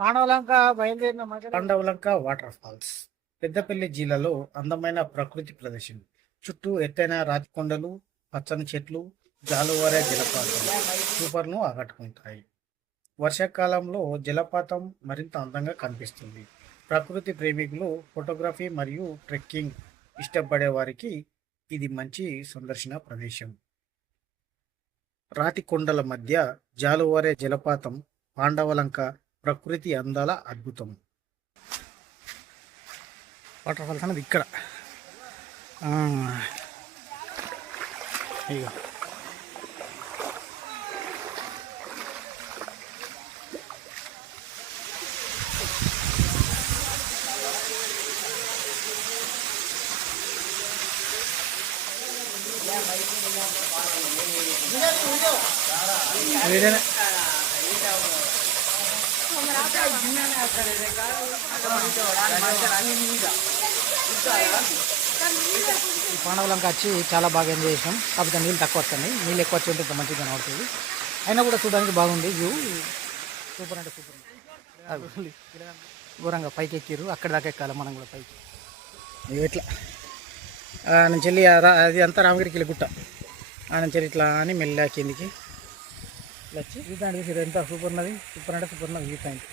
పాండవలంక బయలుదేరిన పాండవలంక water falls Peddapalli జిల్లాలో అందమైన ప్రకృతి ప్రదేశం. చుట్టూ ఎత్తైన రాతి కొండలు, పచ్చని చెట్లు, జాలువారే జలపాతం సూపర్ను ఆకట్టుకుంటాయి. వర్షాకాలంలో జలపాతం మరింత అందంగా కనిపిస్తుంది. ప్రకృతి ప్రేమికులు, ఫోటోగ్రఫీ మరియు ట్రెక్కింగ్ ఇష్టపడే వారికి ఇది మంచి సందర్శన ప్రదేశం. రాతి కొండల మధ్య జాలువారే జలపాతం పాండవలంక ప్రకృతి అందాల అద్భుతం. వాటర్ ఫాల్స్ అనేది ఇక్కడ ఇక వీడేనే పాండవలంక వచ్చి చాలా బాగా ఎంజాయ్ చేసాం. కాకపోతే నీళ్ళు తక్కువ వస్తున్నాయి. నీళ్ళు ఎక్కువ వచ్చి ఉంటే ఇంకా మంచిగా కనబడుతుంది. అయినా కూడా చూడడానికి బాగుంది. వ్యూ సూపర్ అంటే సూపర్. ఘోరంగా పైకి ఎక్కిర్రు. అక్కడి దాకా ఎక్కాలి మనం కూడా పైకి. ఇట్లా నుంచి వెళ్ళి అది అంతా రామగిరికి గుట్ట నుంచి ఇట్లా అని మెల్ల కిందికి ఇట్లా వచ్చి వ్యూ పాయింట్ చూసి ఎంత సూపర్ ఉన్నది. సూపర్ అంటే సూపర్ ఉన్నది వ్యూ పాయింట్.